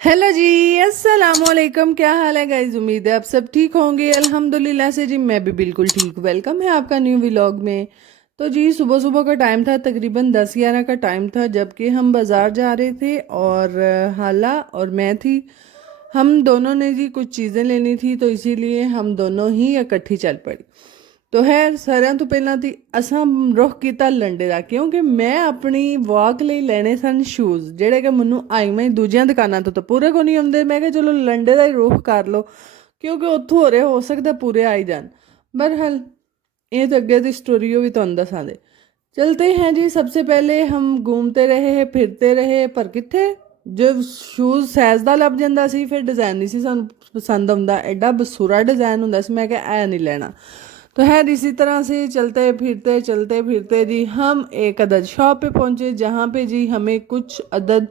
Hello जी। अस्सलाम वालेकुम। क्या हाल है गाइज? उम्मीद है आप सब ठीक होंगे। अल्हम्दुलिल्लाह से जी मैं भी बिल्कुल ठीक। वेलकम है आपका न्यू व्लॉग में। तो जी सुबह सुबह का टाइम था, तकरीबन 10-11 का टाइम था, जबकि हम बाज़ार जा रहे थे और हाला और मैं थी। हम दोनों ने जी कुछ चीज़ें लेनी थी, तो इसीलिए हम दोनों ही इकट्ठी चल पड़ी। तो है ਸਾਰਿਆਂ ਤੋਂ ਪਹਿਲਾਂ ती ਅਸਾਂ ਰੁਖ ਕੀਤਾ ਲੰਡੇ ਦਾ, ਕਿਉਂਕਿ ਮੈਂ ਆਪਣੀ ਵਾਕ ਲਈ ਲੈਣੇ ਸਨ ਸ਼ੂਜ਼, ਜਿਹੜੇ ਕਿ ਮੈਨੂੰ ਆਈਵੇਂ ਦੂਜੀਆਂ ਦੁਕਾਨਾਂ ਤੋਂ ਤਾਂ ਪੂਰੇ ਕੋ ਨਹੀਂ ਆਉਂਦੇ। ਮੈਂ ਕਿਹਾ ਚਲੋ ਲੰਡੇ ਦਾ ਹੀ ਰੁਖ ਕਰ ਲਓ, क्योंकि ਉੱਥੋਂ ਹੋ ਰਹੇ ਹੋ ਸਕਦਾ पूरे आ ही जान। बहरहाल ये तो अगे की स्टोरी हो भी तो दसा दे। चलते हैं जी। सबसे पहले हम घूमते रहे फिरते रहे, पर कितने जो शूज़ साइज़ ਦਾ ਲੱਭ ਜਾਂਦਾ ਸੀ, ਫਿਰ डिज़ाइन नहीं सी ਸਾਨੂੰ पसंद आਉਂਦਾ। एडा बसूरा डिज़ाइन ਹੁੰਦਾ ਸੀ, मैं क्या ऐ नहीं लेना। तो है इसी तरह से चलते फिरते जी हम एक अदद शॉप पे पहुंचे, जहाँ पे जी हमें कुछ अदद,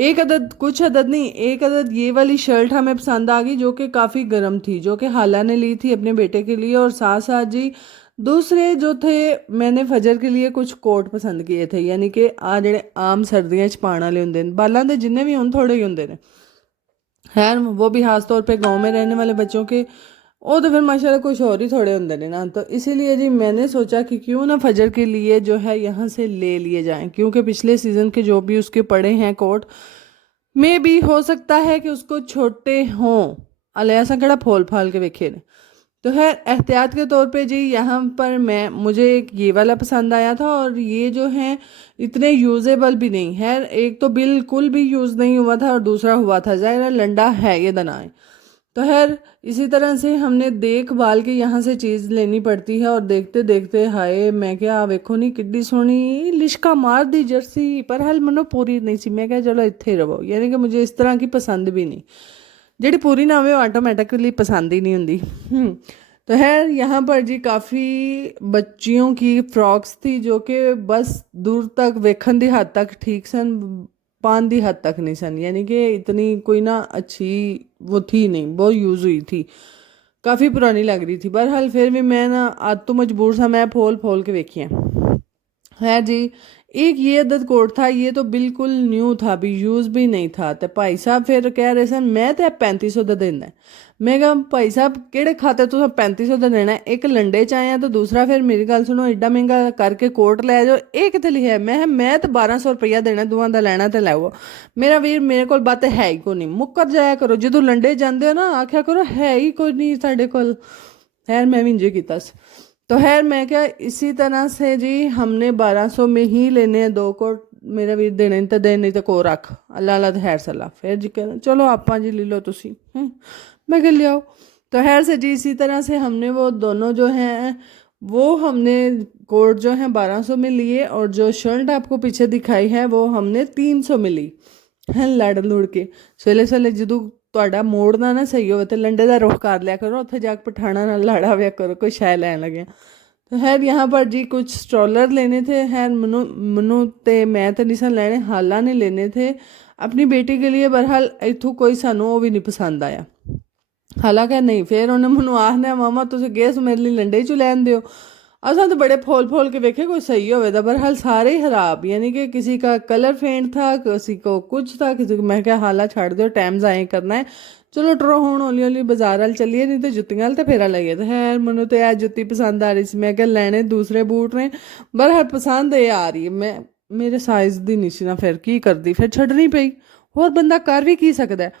एक अदद कुछ अदद नहीं, एक अदद ये वाली शर्ट हमें पसंद आ गई, जो कि काफ़ी गर्म थी, जो कि हाला ने ली थी अपने बेटे के लिए। और साथ साथ जी दूसरे जो थे, मैंने फजर के लिए कुछ कोट पसंद किए थे, यानी कि आ जेड़े आम सर्दियों च पाने वाले होंगे, बालों के जिन्ने भी हों थोड़े ही होंगे ने। खैर वो भी खास तौर पे गांव में रहने वाले बच्चों के, वो तो फिर माशाल्लाह कुछ और ही थोड़े होंगे ने ना। तो इसीलिए जी मैंने सोचा कि क्यों ना फजर के लिए जो है यहाँ से ले लिए जाएं, क्योंकि पिछले सीज़न के जो भी उसके पड़े हैं कोट में भी हो सकता है कि उसको छोटे हों, अलिया सा कड़ा फोल फाल के वेखे ने। तो है एहतियात के तौर पे जी यहाँ पर मुझे एक ये वाला पसंद आया था, और ये जो है इतने यूजेबल भी नहीं है। एक तो बिल्कुल भी यूज़ नहीं हुआ था, और दूसरा हुआ था, ज़ाहिर है लंडा है ये दनाए। तो खैर इसी तरह से हमने देख भाल के यहाँ से चीज़ लेनी पड़ती है, और देखते देखते हाय मैं क्या वेखो नहीं किड्डी सोहनी लिशका मार दी जर्सी, पर हल मनो पूरी नहीं सी। मैं क्या चलो इत्थे ही रहो, यानी कि मुझे इस तरह की पसंद भी नहीं, जेड़ी पूरी ना हो ऑटोमेटिकली पसंद ही नहीं होंगी। तो है यहाँ पर जी काफ़ी बच्चियों की फ्रॉक्स थी, जो कि बस दूर तक वेखन दी हद तक ठीक सन, पान दी हद तक नहीं सन, यानी कि इतनी कोई ना अच्छी वो थी नहीं, बहुत यूज़ हुई थी, काफ़ी पुरानी लग रही थी। बहरहाल फिर भी मैं ना आज तो मजबूर सा, मैं फोल फोल के वेखी है जी। एक ये अदद कोट था, ये तो बिल्कुल न्यू था, भी यूज़ भी नहीं था। तो भाई साहब फिर कह रहे सन मैं तो 3500 का देना है। मैं कहा भाई साहब केड़े खाते तुम 3500 का देना है? एक लंडे च आया, तो दूसरा फिर मेरी गल सुनो, एडा महंगा करके कोट लै जाओ, ये कितने लिखा है? मैं तो 1200 रुपया देना, दुआ का लैना तो लैवो। मेरा वीर मेरे को बात है ही को नहीं, मुक्कर जाया करो जो लंडे जाते हो ना, आख्या करो है ही कोई नहीं साढ़े को। खैर मैं भी इंजॉय किया। तो खैर मैं क्या, इसी तरह से जी हमने 1200 में ही लेने हैं दो कोट। मेरा वीर देने तो दे, नहीं तो को रख, अल्लाह अल्लाह खैर सलाह। फिर जी कहना चलो आपा जी ले लो तुसी, मैं कह लिया। तो खैर से जी इसी तरह से हमने वो दोनों जो हैं, वो हमने कोट जो है 1200 में लिए, और जो शर्ट आपको पीछे दिखाई है वो हमने 300 में ली है। लड़ लुड़ के सवेले सवेले ਜਦੋਂ ਤੁਹਾਡਾ ਮੋੜ ਨਾ ਸਹੀ ਹੋਵੇ ਤੇ ਲੰਡੇ ਦਾ ਰੁਖ ਕਰ ਲਿਆ करो, ਉੱਥੇ ਜਾ के पठाना ਨਾਲ लड़ा हुआ करो, कोई शय लैन लगे। तो खैर यहाँ पर जी कुछ स्ट्रॉलर लेने थे। खैर मनु ते मैं तो नहीं सन लेने, हाला ने लेने थे अपनी बेटी के लिए। बहरहाल इतों कोई सानू वो भी नहीं पसंद आया। हालांकि नहीं, फिर उन्हें मनु आखना मामा तुम गए मेरे लिए लंडे चु लैन दो। असा तो बड़े फोल फोल के वेखे कोई सही होवे दा, बहरहाल सारे ही खराब, यानी कि किसी का कलर फेंट था, किसी को कुछ था, किसी को। मैं क्या हाला छड़ दो, टाइम ज़ाया करना है, चलो टरो हूँ हौली हौली बाजार वाल चलिए, नहीं तो जुत्तियां वाल तो फेरा लाइए। तो खैर मनु तो यह जुत्ती पसंद आ रही सी, मैं क्या लैने दूसरे बूट ने, बहरहाल पसंद ये आ रही है। मैं मेरे साइज़ दी नहीं सी ना, फिर की करती, फिर छड़नी पई, और बंदा कर भी की सकता है।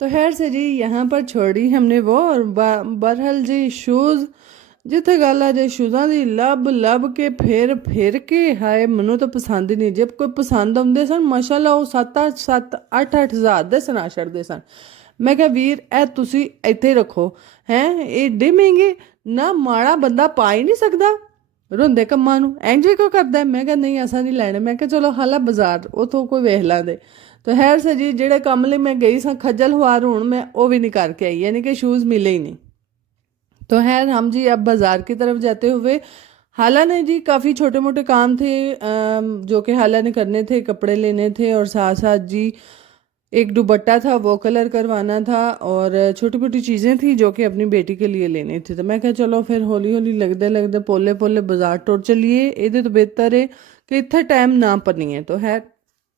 तो खैर से जी यहाँ पर छोड़ी हमने वो, और बहरहाल जी शूज़ जिथे गल आ जाए शूज़ां दी, लभ लभ के फिर के हाय मनु तो पसंद ही नहीं। जब कोई पसंद आते सन माशाल्लाह वो 7-8 हज़ार दे सुना छड़ते सन। मैं क्या वीर ए तुसी इत्थे रखो हैं, एडे महंगे ना, माड़ा बंदा पा ही नहीं सकता रोंदे कम्मां नूं, इंज क्यों करदा है? मैं क्या नहीं ऐसा नहीं लैने। मैं क्या चलो हाला बाजार उतों कोई वेख लांदे। तो खैर से जी जेड़े कम लई मैं गई सा खज्जल खुआर हुण मैं वो भी नहीं करके आई, यानी कि शूज़ मिले ही नहीं। तो खैर हम जी अब बाज़ार की तरफ जाते हुए, हाला ने जी काफ़ी छोटे मोटे काम थे जो कि हाला ने करने थे, कपड़े लेने थे, और साथ साथ जी एक दुपट्टा था वो कलर करवाना था, और छोटी मोटी चीज़ें थी जो कि अपनी बेटी के लिए लेनी थी। तो मैं क्या चलो फिर हौली हौली लगते लगते पोले बाजार टुर चलिए, ये तो बेहतर है कि इतना टाइम ना पनिए। तो है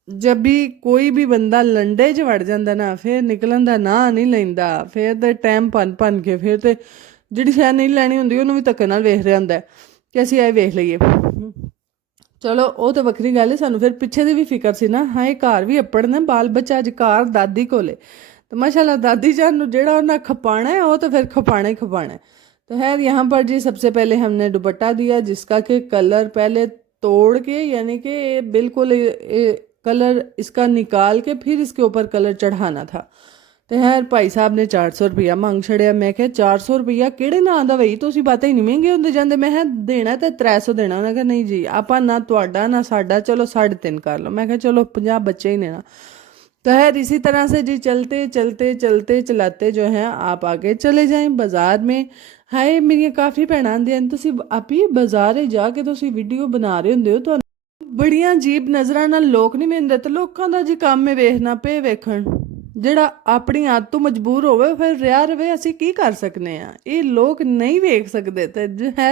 जब भी कोई भी बंदा लंडे 'ਚ ਵੜ ਜਾਂਦਾ ਨਾ ਫਿਰ ਨਿਕਲਣ ਦਾ ਨਾਂ ਨਹੀਂ ਲੈਂਦਾ, ਫਿਰ ਤੇ ਟਾਈਮ ਭੰਨ ਕੇ ਫਿਰ ਤੇ ਜਿਹੜੀ ਸ਼ਾਇਦ ਨਹੀਂ ਲੈਣੀ ਹੁੰਦੀ ਉਹਨੂੰ ਵੀ ਧੱਕੇ ਨਾਲ ਵੇਖ ਰਿਹਾ ਹੁੰਦਾ ਕਿ ਅਸੀਂ ਇਹ ਵੇਖ ਲਈਏ। ਚਲੋ ਉਹ ਤਾਂ ਵੱਖਰੀ ਗੱਲ ਹੈ, ਸਾਨੂੰ ਫਿਰ ਪਿੱਛੇ ਦੀ ਵੀ ਫਿਕਰ ਸੀ ਨਾ, ਹਾਂ ਇਹ ਘਰ ਵੀ ਅੱਪੜਨਾ ਬਾਲ ਬੱਚਾ ਅੱਜ ਘਰ ਦਾਦੀ ਕੋਲੇ तो माशाल्लाह दादी जान जेड़ा उन्हें खपाना है वो तो फिर खपाना ही खपाना है। तो खैर यहाँ पर जी सबसे पहले हमने दुपट्टा दिया जिसका कि कलर पहले तोड़ के यानी कि बिल्कुल कलर इसका निकाल के फिर इसके ऊपर कलर चढ़ाना था। तो खैर भाई साहब ने 400 रुपया मंग छड़िया। मैं क्या 400 रुपया किहड़े नां दा बई, तुसीं बातें ही नहीं महंगे होंदे जांदे। मैं देना तो 300 देना। उन्हें कहा नहीं जी आपां ना तुहाडा ना साडा, चलो 350 कर लो। मैं कहा चलो 50 बच्चे ही देना। तो है इसी तरह से जी चलते चलते चलते चलाते जो है आप आगे चले जाएं बाज़ार में। हाय मेरिया काफ़ी भैणां आंदियां ने तुसीं आपी बाज़ार जाके तुसीं वीडियो बना रहे हुंदे हो, तो बड़ियां अजीब नज़रां नाल लोक नहीं मिलदे। तो लोकां दा जी काम है वेखना पे वेखण, ਜਿਹੜਾ ਆਪਣੀ ਆਦਤ ਤੋਂ ਮਜਬੂਰ ਹੋਵੇ ਫਿਰ ਰਿਹਾ ਰਵੇ, ਅਸੀਂ ਕੀ ਕਰ ਸਕਨੇ ਆ। ਇਹ ਲੋਕ ਨਹੀਂ ਵੇਖ ਸਕਦੇ ਤੇ ਹੈ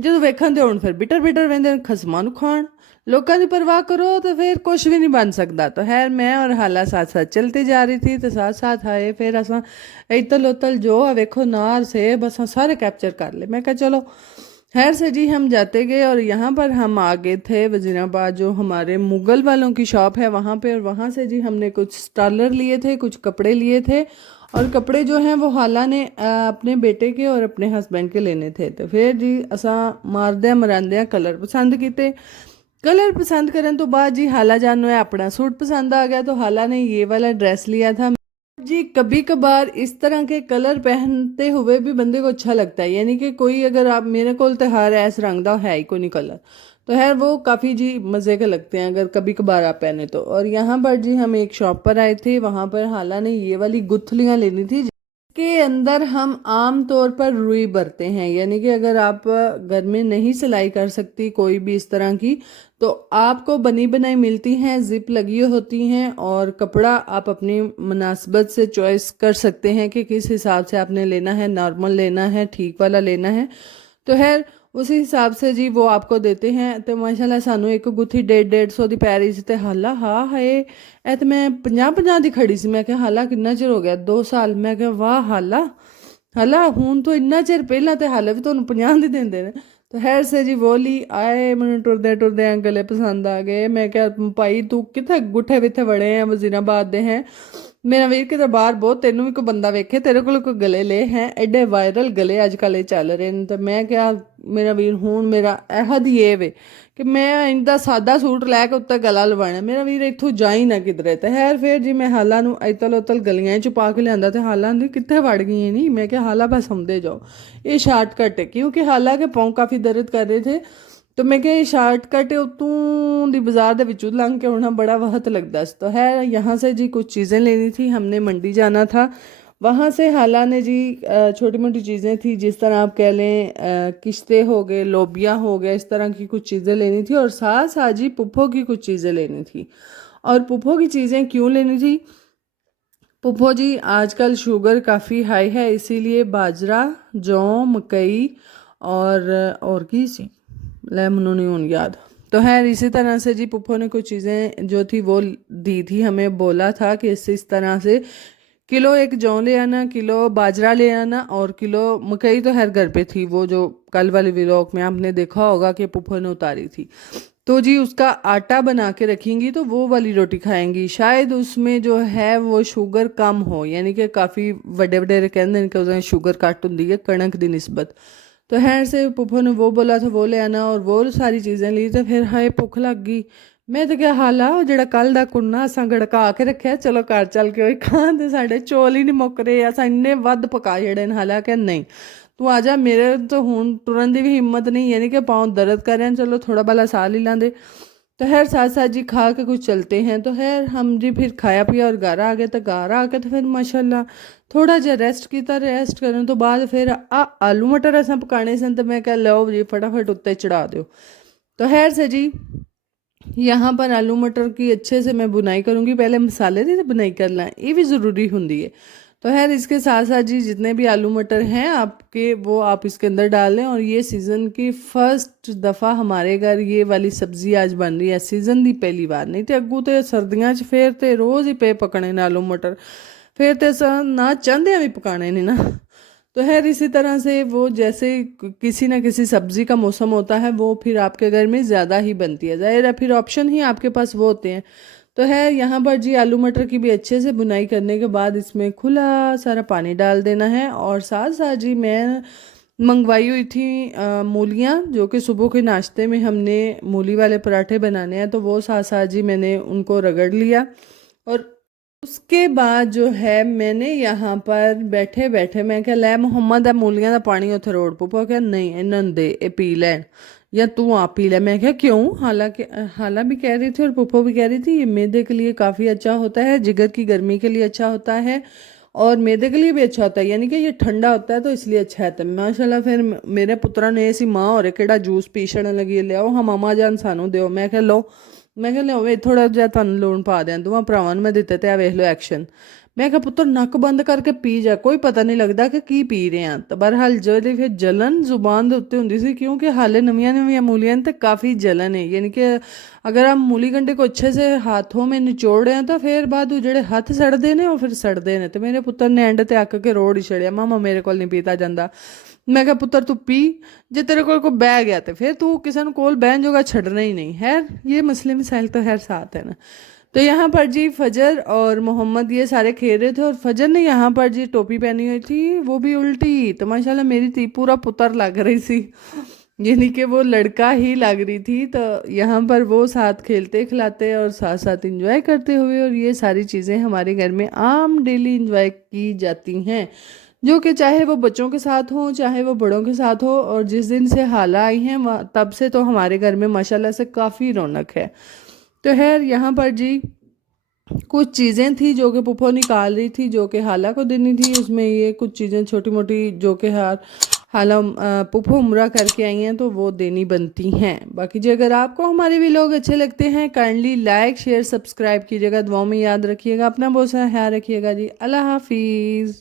ਜਦੋਂ ਵੇਖਣ ਦੇ ਹੁਣ ਫਿਰ ਬਿਟਰ ਵੇਂਦੇ ਖਸਮਾਂ ਨੂੰ ਖਾਣ। लोगों की परवाह करो तो फिर कुछ भी नहीं बन सकता। तो खैर मैं और हाला साथ साथ चलती जा रही थी तो साथ साथ आए फिर असा इतल उतल जो वेखो नार सेब असा सारे कैप्चर कर ले। मैं कहा चलो खैर से जी हम जाते गए और यहाँ पर हम आ गए थे वजीराबाद जो हमारे मुग़ल वालों की शॉप है वहाँ पे। और वहाँ से जी हमने कुछ स्टॉलर लिए थे, कुछ कपड़े लिए थे और कपड़े जो हैं वो हाला ने अपने बेटे के और अपने हस्बैंड के लेने थे। तो फिर जी असा मारद्या मरांद्या कलर पसंद किए। कलर पसंद करने तो बाद जी हाला जान ने अपना सूट पसंद आ गया तो हाला ने ये वाला ड्रेस लिया था। जी कभी कभार इस तरह के कलर पहनते हुए भी बंदे को अच्छा लगता है, यानी कि कोई अगर आप मेरे को त्योहार ऐसा रंग दा है ही कोई नहीं कलर, तो है वो काफ़ी जी मज़े के लगते हैं अगर कभी कभार आप पहने तो। और यहाँ पर जी हम एक शॉप पर आए थे, वहाँ पर हाला ने ये वाली गुत्थलियाँ लेनी थी के अंदर हम आम तौर पर रुई भरते हैं, यानी कि अगर आप घर में नहीं सिलाई कर सकती कोई भी इस तरह की तो आपको बनी बनाई मिलती हैं, जिप लगी होती हैं और कपड़ा आप अपनी मुनासिबत से चॉइस कर सकते हैं कि किस हिसाब से आपने लेना है, नॉर्मल लेना है, ठीक वाला लेना है। तो है उसी हिसाब से जी वो आपको देते हैं। तो माशाल्लाह सानू एक गुत्थी 150 की पै रही सी। तो हाला हाँ हाए ए तो मैं 50 की खड़ी सी। मैं क्या हाला कितना चिर हो गया, 2 साल। मैं क्या वाह हाला हाला हूँ तो इन्ना चिर पहला तो हाले भी तुहानू 50 दी देंदे ने। तो खैर से जी वो ली आए, मैंने टुरदे गले पसंद आ गए। मैं क्या भाई तू कितने गुट्ठे विथे बड़े हैं, वजीराबाद दे हैं मेरा वीर किते बाहर बहुत, तेनू भी कोई बंदा वेखे तेरे को कोई गले ले हैं, एडे वायरल गले अजकल चल रहे हैं। तो मैं क्या मेरा वीर हूँ मेरा अहद ये वे कि मैं इनका सादा सूट लैके उत्ते गला लवाना, मेरा वीर इत्थों जा ही ना किधरे। तो खैर फिर जी मैं हाला नू इतल उतल गलियां च पा के लिया तो हाला ने कितने वड़ गई नहीं। मैं क्या हाला बस आउंदे जाओ, ये शार्टकट है क्योंकि हाला के पाँव काफ़ी दर्द कर रहे थे। तो मैं क्या शार्टकट उतों दी बाजार दे विचों लंघ के होना बड़ा वहत लगता। तो है यहाँ से जी कुछ चीज़ें लेनी थी, हमने मंडी जाना था। वहाँ से हाला ने जी छोटी मोटी चीज़ें थी जिस तरह आप कह लें किश्ते हो गए, लोबिया हो गए, इस तरह की कुछ चीज़ें लेनी थी। और साथ साथ जी पुप्पो की कुछ चीज़ें लेनी थी। और पुप्पो की चीज़ें क्यों लेनी थी, पुप्पो जी आजकल शुगर काफ़ी हाई है इसीलिए बाजरा, जौ, मकई और की सी लेमनों नहीं हूँ याद। तो है इसी तरह से जी पुप्पो ने कुछ चीज़ें जो थी वो दी थी, हमें बोला था कि इस तरह से किलो एक जौ ले आना, किलो बाजरा ले आना और किलो मकई। तो हर घर पे थी वो जो कल वाले व्लॉग में आपने देखा होगा कि पुप्पो ने उतारी थी। तो जी उसका आटा बना के रखेंगी तो वो वाली रोटी खाएंगी, शायद उसमें जो है वो शुगर कम हो, यानी कि काफ़ी बड़े बड़े कहते हैं शुगर घट होंगी है कणक की निस्बत। तो खैर से पुप्पो ने वो बोला था वो ले आना और वो सारी चीज़ें ली। तो फिर हाय भुख लग गई। मैं तो क्या हाला जो कल का कुन्ना असा गड़का के रखे चलो घर चल के खां तो साढ़े चौल ही नहीं मुक रहे, असा इन्ने वध पका छड़े न। हाला क्या नहीं तू आ जा, मेरे तो हूँ टुरन की भी हिम्मत नहीं, यानी कि पाँव दर्द कर रहे हैं, चलो थोड़ा भला साह ही लाते। तो खैर साथ साथ जी खा के कुछ चलते हैं। तो खैर हम जी फिर खाया पिया और घर आ गए। तो घर आके तो फिर माशाल्लाह थोड़ा जहा रेस्ट किया, रेस्ट करने तो बाद फिर आलू मटर असा पकाने सन। तो मैं क्या लो जी फटाफट उत्ते चढ़ा दो। तो खैर से जी यहाँ पर आलू मटर की अच्छे से मैं बुनाई करूँगी, पहले मसाले की बुनाई करना ये भी ज़रूरी होंगी है। तो खैर इसके साथ साथ जी जितने भी आलू मटर हैं आपके वो आप इसके अंदर डाल लें। और ये सीज़न की फर्स्ट दफ़ा हमारे घर ये वाली सब्जी आज बन रही है, सीज़न दी पहली बार। नहीं तो अगू तो सर्दियां च फिर तो रोज़ ही पे पकने ने आलू मटर, फिर तो ना चाहते भी पकाने नहीं ना। तो खैर इसी तरह से वो जैसे किसी ना किसी सब्जी का मौसम होता है वो फिर आपके घर में ज़्यादा ही बनती है, ज़ाहिर है फिर ऑप्शन ही आपके पास वो होते हैं। तो है यहाँ पर जी आलू मटर की भी अच्छे से बुनाई करने के बाद इसमें खुला सारा पानी डाल देना है। और साथ साथ जी मैं मंगवाई हुई थी मूलियाँ, जो कि सुबह के नाश्ते में हमने मूली वाले पराठे बनाने हैं, तो वो साथ साथ जी मैंने उनको रगड़ लिया। और उसके बाद जो है मैंने यहाँ पर बैठे बैठे मैं क्या लै मोहम्मद है मूलियां का पानी उथे रोड़ पुपा क्या नहीं इन्होंने दे ए पी लैन या तू आप पी ले। मैं क्या क्यों, हालांकि हाला भी कह रही थी और पुप्पो भी कह रही थी ये मैदे के लिए काफ़ी अच्छा होता है, जिगर की गर्मी के लिए अच्छा होता है और मैदे के लिए भी अच्छा होता है, यानी कि ये ठंडा होता है तो इसलिए अच्छा है। तो माशाल्लाह फिर मेरे पुत्रा ने ऐसी माँ और केड़ा जूस पीछण लगी ले आओ हम मामा जान सानू दो। मैं क्या लो, मैं क्या लिया थोड़ा ਜਿਹਾ ਤੁਹਾਨੂੰ ਲੂਣ ਪਾ ਦਿਆਂ ਦੋਵਾਂ ਭਰਾਵਾਂ ਨੂੰ ਮੈਂ ਦਿੱਤੇ ਤੇ ਆ ਵੇਖ ਲਓ ਐਕਸ਼ਨ। ਮੈਂ ਕਿਹਾ ਪੁੱਤਰ ਨੱਕ ਬੰਦ ਕਰਕੇ ਪੀ ਜਾ, ਕੋਈ ਪਤਾ ਨਹੀਂ ਲੱਗਦਾ ਕਿ ਕੀ ਪੀ ਰਹੇ ਆ। ਤਾਂ ਬਹਰਹਾਲ ਜਿਹੜੀ ਫਿਰ ਜਲਨ ਜ਼ੁਬਾਨ ਦੇ ਉੱਤੇ ਹੁੰਦੀ ਸੀ, क्योंकि हाले नवियां नवियां मूलियां तो काफ़ी जलन है, यानी कि अगर आप मूली गंडे को अच्छे से हाथों में निचोड़ रहे हैं तो फिर बाद वो जेड़े हथ सड़ते ने वो फिर सड़ते ने। तो मेरे पुत्र ने एंड ते आक के रोड़ ही छड़िया मामा मेरे को नहीं पीता जाता। मैं कहा पुत्र तू पी, जे तेरे को बह गया तो फिर तू किसी ने कोल बहन जोगा छड़ना ही नहीं है। ये मसले मसाइल तो खैर साथ है ना। तो यहाँ पर जी फजर और मोहम्मद ये सारे खेल रहे थे और फजर ने यहाँ पर जी टोपी पहनी हुई थी, वो भी उल्टी। तो माशाल्लाह मेरी थी पूरा पुत्र लग रही थी, यानी कि वो लड़का ही लग रही थी। तो यहाँ पर वो साथ खेलते खिलाते और साथ साथ इंजॉय करते हुए, और ये सारी चीज़ें हमारे घर में आम डेली इंजॉय की जाती हैं, जो कि चाहे वो बच्चों के साथ हो चाहे वो बड़ों के साथ हो। और जिस दिन से हाला आई हैं तब से तो हमारे घर में माशाल्लाह से काफ़ी रौनक है। तो खैर यहाँ पर जी कुछ चीज़ें थी जो कि पुप्पो निकाल रही थी जो कि हाला को देनी थी, उसमें ये कुछ चीज़ें छोटी मोटी जो कि हाला पुप्पो उम्रा करके आई हैं तो वो देनी बनती हैं। बाकी जी अगर आपको हमारे भी लोग अच्छे लगते हैं काइंडली लाइक शेयर सब्सक्राइब कीजिएगा, दुआओं में याद रखिएगा, अपना बहुत सारा ख्याल रखिएगा जी। अल्लाह हाफिज़।